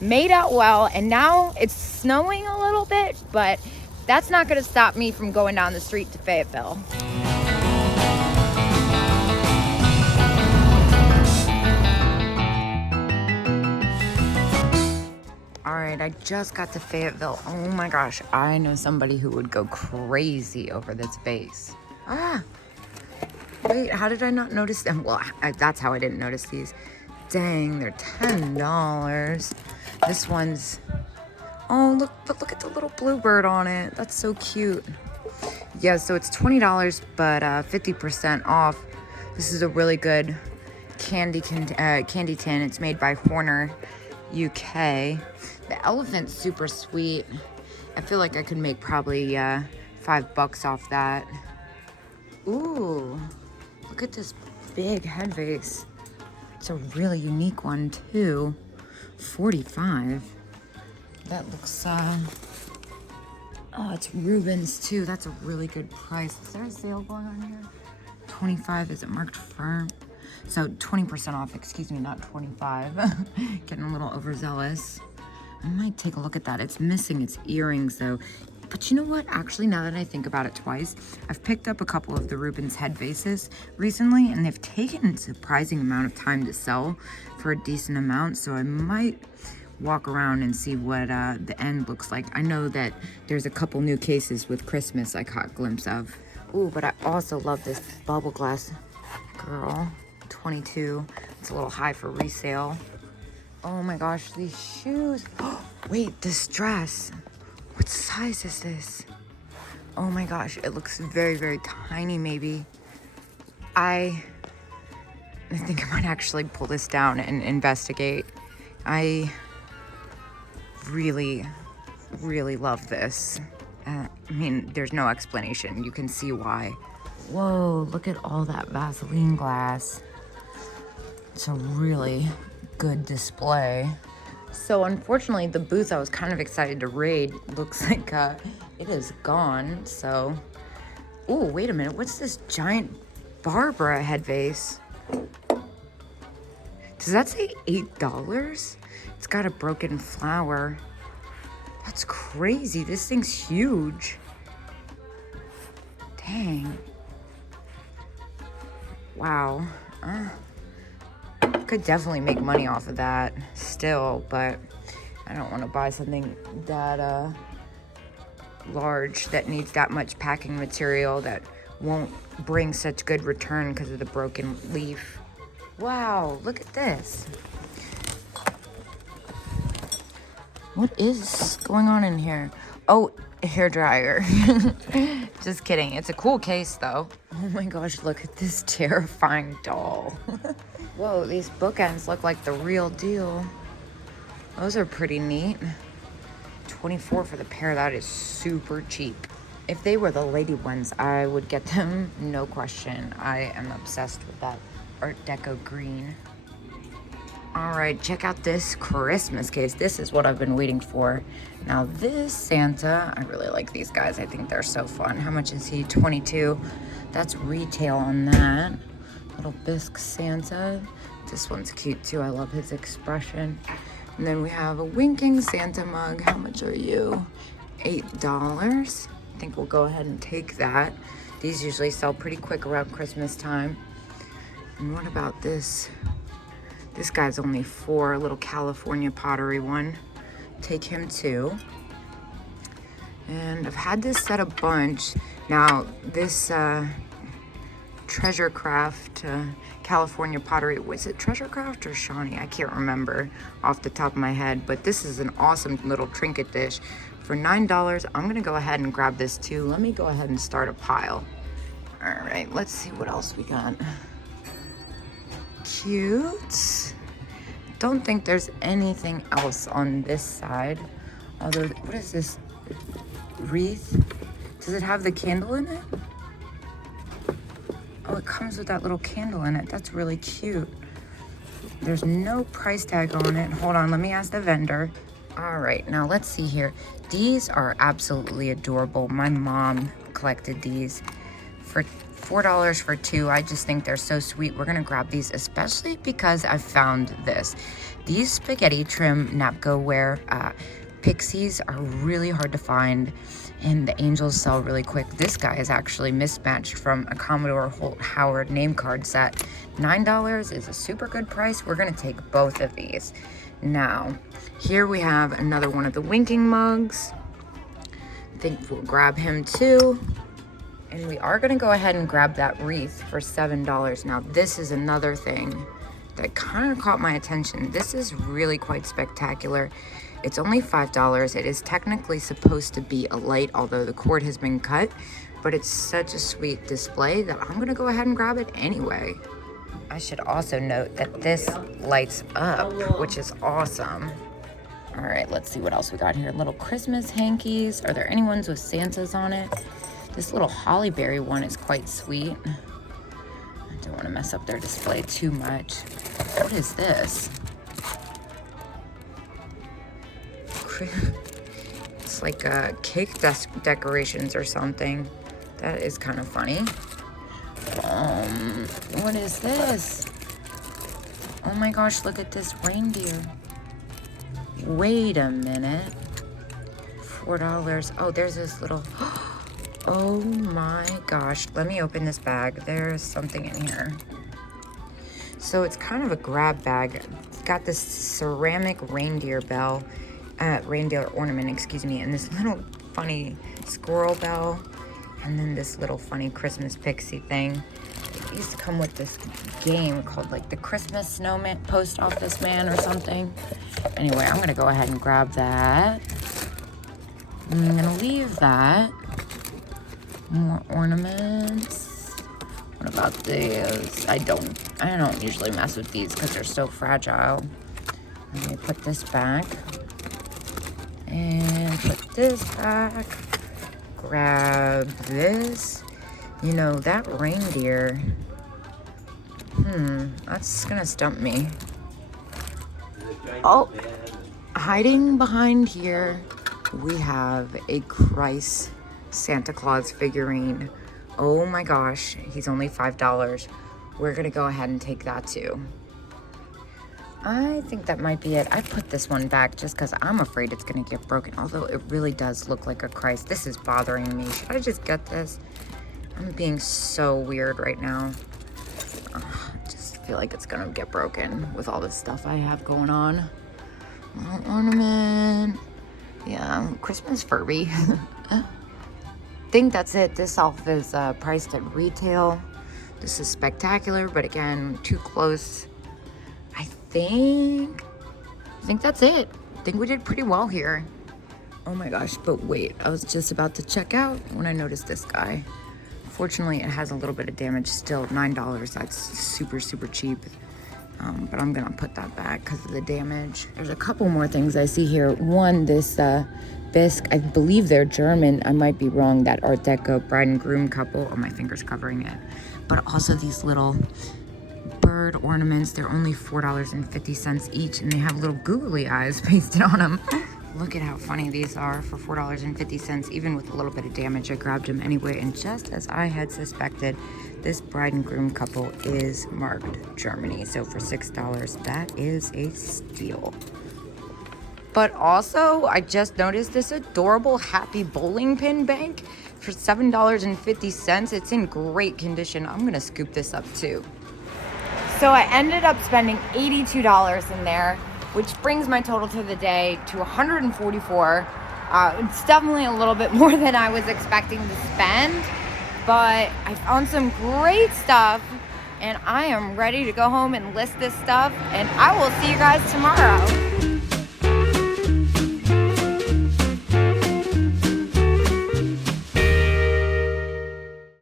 made out well, and now it's snowing a little bit, but that's not gonna stop me from going down the street to Fayetteville. All right, I just got to Fayetteville. Oh my gosh, I know somebody who would go crazy over this vase. Wait, how did I not notice them? Well, that's how I didn't notice these. Dang, they're $10. This one's, oh, look at the little bluebird on it. That's so cute. Yeah, so it's $20, but 50% off. This is a really good candy tin. It's made by Horner, UK. The elephant's super sweet. I feel like I could make probably $5 off that. Ooh, look at this big head vase. It's a really unique one too. $45. That looks, oh, it's Rubens too. That's a really good price. Is there a sale going on here? 25, is it marked firm? So 20% off, excuse me, not 25. Getting a little overzealous. I might take a look at that. It's missing its earrings though. But you know what? Actually, now that I think about it twice, I've picked up a couple of the Rubens head vases recently, and they've taken a surprising amount of time to sell for a decent amount. So I might walk around and see what the end looks like. I know that there's a couple new cases with Christmas I caught a glimpse of. Ooh, but I also love this bubble glass girl. 22. It's a little high for resale. Oh my gosh, these shoes. Oh, wait, this dress. What size is this? Oh my gosh, it looks very, very tiny maybe. I think I might actually pull this down and investigate. I really, really love this. I mean, there's no explanation. You can see why. Whoa, look at all that Vaseline glass. It's a really good display. So unfortunately, the booth I was kind of excited to raid looks like it is gone. So, ooh, wait a minute. What's this giant Barbara head vase? Does that say $8? It's got a broken flower. That's crazy. This thing's huge. Dang. Wow. Could definitely make money off of that still, but I don't want to buy something that large that needs that much packing material that won't bring such good return because of the broken leaf. Wow, look at this. What is going on in here? Oh, a hairdryer. Just kidding. It's a cool case though. Oh my gosh, look at this terrifying doll. Whoa, these bookends look like the real deal. Those are pretty neat. $24 for the pair. That is super cheap. If they were the lady ones, I would get them, no question. I am obsessed with that Art Deco green. All right, check out this Christmas case. This is what I've been waiting for. Now this Santa, I really like these guys. I think they're so fun. How much is he? 22. That's retail on that. Little bisque Santa. This one's cute too. I love his expression. And then we have a winking Santa mug. How much are you? $8. I think we'll go ahead and take that. These usually sell pretty quick around Christmas time. And what about this? This guy's only $4, a little California pottery one. Take him too. And I've had this set a bunch. Now this Treasure Craft California pottery, was it Treasure Craft or Shawnee? I can't remember off the top of my head, but this is an awesome little trinket dish. For $9, I'm gonna go ahead and grab this too. Let me go ahead and start a pile. All right, let's see what else we got. Cute. Don't think there's anything else on this side. Although, what is this? Wreath? Does it have the candle in it? Oh, it comes with that little candle in it. That's really cute. There's no price tag on it. Hold on, let me ask the vendor. All right, now let's see here. These are absolutely adorable. My mom collected these. For $4 for two. I just think they're so sweet. We're gonna grab these, especially because I found this. These spaghetti trim Napco-ware pixies are really hard to find, and the angels sell really quick. This guy is actually mismatched from a Commodore Holt Howard name card set. $9 is a super good price. We're gonna take both of these. Now, here we have another one of the winking mugs. I think we'll grab him too. And we are gonna go ahead and grab that wreath for $7. Now, this is another thing that kind of caught my attention. This is really quite spectacular. It's only $5. It is technically supposed to be a light, although the cord has been cut, but it's such a sweet display that I'm gonna go ahead and grab it anyway. I should also note that this lights up, which is awesome. All right, let's see what else we got here. Little Christmas hankies. Are there any ones with Santas on it? This little holly berry one is quite sweet. I don't want to mess up their display too much. What is this? It's like cake decorations or something. That is kind of funny. What is this? Oh my gosh, look at this reindeer. Wait a minute. $4. Oh, there's this little... Oh my gosh. Let me open this bag. There's something in here. So it's kind of a grab bag. It's got this ceramic reindeer bell, reindeer ornament, excuse me, and this little funny squirrel bell, and then this little funny Christmas pixie thing. It used to come with this game called like the Christmas Snowman, Post Office Man or something. Anyway, I'm gonna go ahead and grab that. I'm gonna leave that. More ornaments. What about these? I don't usually mess with these because they're so fragile. Let me put this back. And put this back. Grab this. You know, that reindeer. That's gonna stump me. Oh, hiding behind here, we have a Christ Santa Claus figurine. Oh my gosh, he's only $5. We're gonna go ahead and take that too. I think that might be it. I put this one back just because I'm afraid it's gonna get broken, although it really does look like a Christ. This is bothering me. Should I just get this? I'm being so weird right now. I just feel like it's gonna get broken with all this stuff I have going on. Little ornament. Yeah, Christmas Furby. Think that's it. This elf is priced at retail. This is spectacular, but again, too close. I think that's it. I think we did pretty well here. Oh my gosh, but wait, I was just about to check out when I noticed this guy. Fortunately, it has a little bit of damage still. $9, that's super, super cheap. But I'm gonna put that back because of the damage. There's a couple more things I see here. One, this bisque, I believe they're German. I might be wrong. That Art Deco bride and groom couple. Oh, my finger's covering it. But also these little bird ornaments. They're only $4.50 each, and they have little googly eyes pasted on them. Look at how funny these are for $4.50. Even with a little bit of damage, I grabbed them anyway. And just as I had suspected, this bride and groom couple is marked Germany. So for $6, that is a steal. But also, I just noticed this adorable happy bowling pin bank for $7.50. It's in great condition. I'm gonna scoop this up too. So I ended up spending $82 in there, which brings my total to the day to $144. It's definitely a little bit more than I was expecting to spend, but I found some great stuff, and I am ready to go home and list this stuff, and I will see you guys tomorrow.